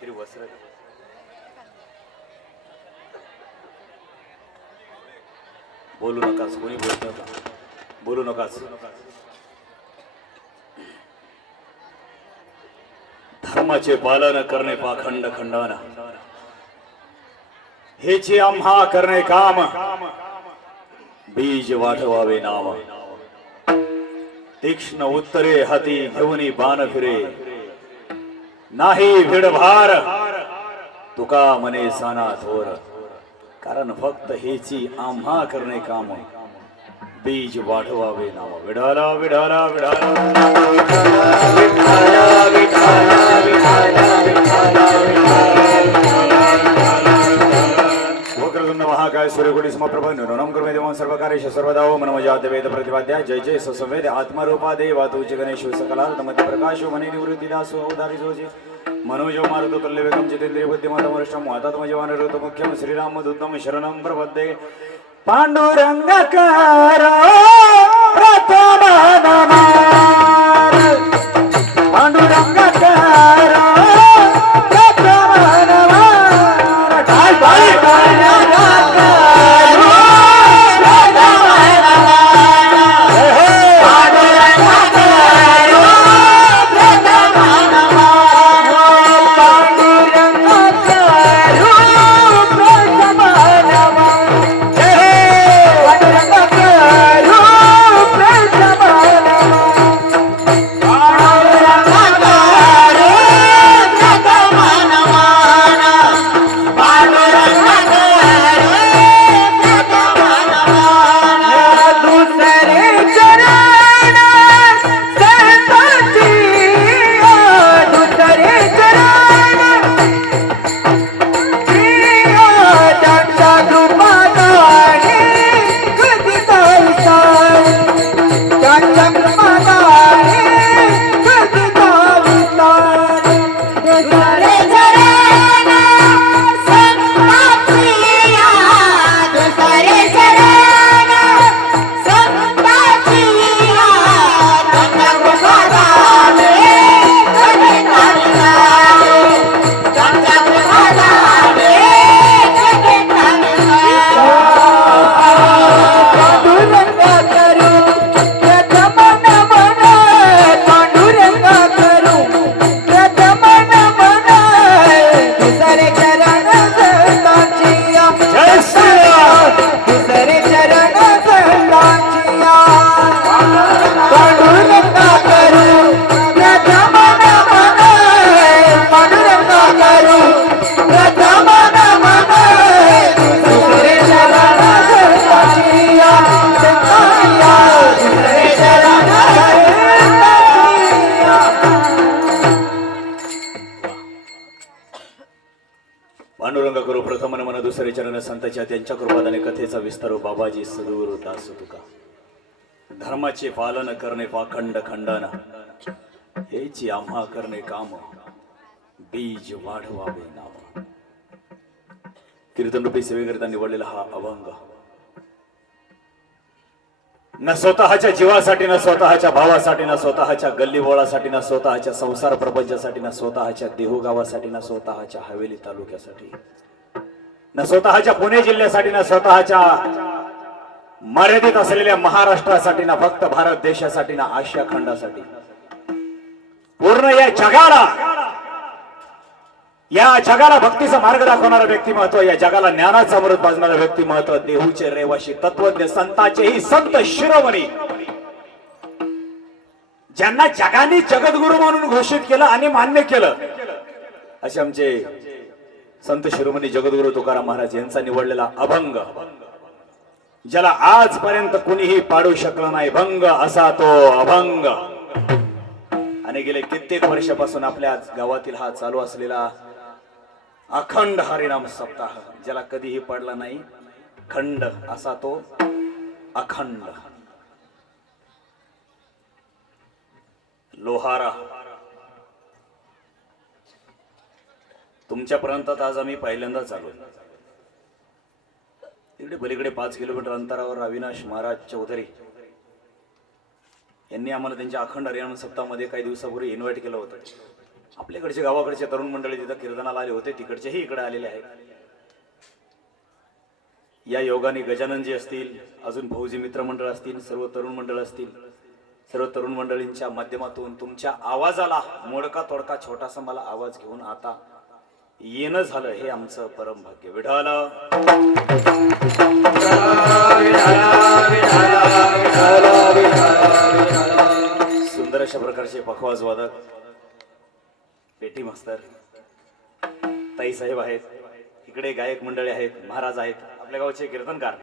काहीतरी वस्त्र. बोलू नकास कोणी बोलत नका बोलू नकास. धर्माचे पालन करणे पाखंड खंडाना. हेचे आम्हा करणे काम. बीज वाढवावे नाम तीक्ष्ण उत्तरे हाती घेऊन बाण फिरे. नाही भिडभार. तुका मने साना थोर. कारण फक्त हेची आम्हा करणे काम. बीज वाढवावे नाम विढाला विढाला विढाला. विठाला विठाला विठाला विठाला सूर्यकोटी समप्रभ निर्णम कर्मे देवां सर्व कार्येष सर्वदा मनमजात वेद प्रतिपाद्या जय जय ससंवेद आत्मरूपा देवा तुझ गणेश सकला मध्य प्रकाश मने निवृत्ती दास उदारी जोजे। मनोजो मारुत तुल्य वेगम जितेंद्रिय बुद्धिमतम वरिष्ठम वातात्म जवान ऋत मुख्यम श्रीराम दूतम शरणम प्रपद्ये। पांडुरंग कर प्रथम पांडुरंग करू प्रथम मन दुसरे चरण संताच्या त्यांच्या कृपादाने कथेचा विस्तार हो, बाबाजी सदूर दास तुका. धर्माचे पालन करणे पाखंड खंडन. हेची आम्हा करणे काम. बीज वाढवावे नाम कीर्तन रूपी सेवेकरिता निवडलेला हा अभंग. ना स्वतःच्या जीवासाठी ना स्वतःच्या भावासाठी ना स्वतःच्या गल्लीबोळासाठी ना स्वतःच्या संसार प्रपंचासाठी ना स्वतःच्या देहूगावासाठी ना स्वतःच्या हवेली तालुक्यासाठी. न स्वतःच्या पुणे जिल्ह्यासाठी ना स्वतःच्या मर्यादित असलेल्या महाराष्ट्रासाठी ना फक्त भारत देशासाठी ना आशिया खंडासाठी. पूर्ण या जगाला या जगाला भक्तीचा मार्ग दाखवणारा व्यक्तिमत्व या जगाला ज्ञानाचा अमृत पाजणारा व्यक्तिमत्व देहूचे रेवाशी तत्वज्ञ संतांचेही संत शिरोमणी. ज्यांना जगाने जगद्गुरु म्हणून घोषित केलं आणि मान्य केलं. असे आमचे संत शिरोमणी जगद्गुरु तुकाराम महाराज यांचा निवडलेला अभंग. ज्याला आजपर्यंत कुणीही पाडू शकलं नाही. भंग असा तो अभंग. आणि गेले कित्येक वर्षापासून आपल्या गावातील हा चालू असलेला अखंड हरिनाम सप्ताह ज्याला कधीही पडला नाही. खंड असा तो अखंड. लोहारा. तुमच्या प्रांतात आज आम्ही पहिल्यांदा चालू तिकडे पलीकडे पाच किलोमीटर अंतरावर अविनाश महाराज चौधरी यांनी आम्हाला त्यांच्या अखंड हरियाणा सप्ताहामध्ये काही दिवसापूर्वी इन्व्हाइट केलं होतं. आपल्याकडचे गावाकडचे तरुण मंडळी तिथं कीर्तनाला आले होते तिकडचेही इकडे आलेले आहेत. या योगाने गजाननजी असतील अजून भाऊजी मित्रमंडळ असतील सर्व तरुण मंडळ असतील सर्व तरुण मंडळींच्या माध्यमातून तुमच्या आवाजाला मोडका तोडका छोटासा मला आवाज घेऊन आता येणं झालं हे आमचं परम भाग्य. विठाल सुंदर अशा प्रकारचे पखवाज वादक. पेटी मास्तर ताई साहेब आहेत इकडे गायक मंडळी आहेत महाराज आहेत आपल्या गावचे कीर्तनकार.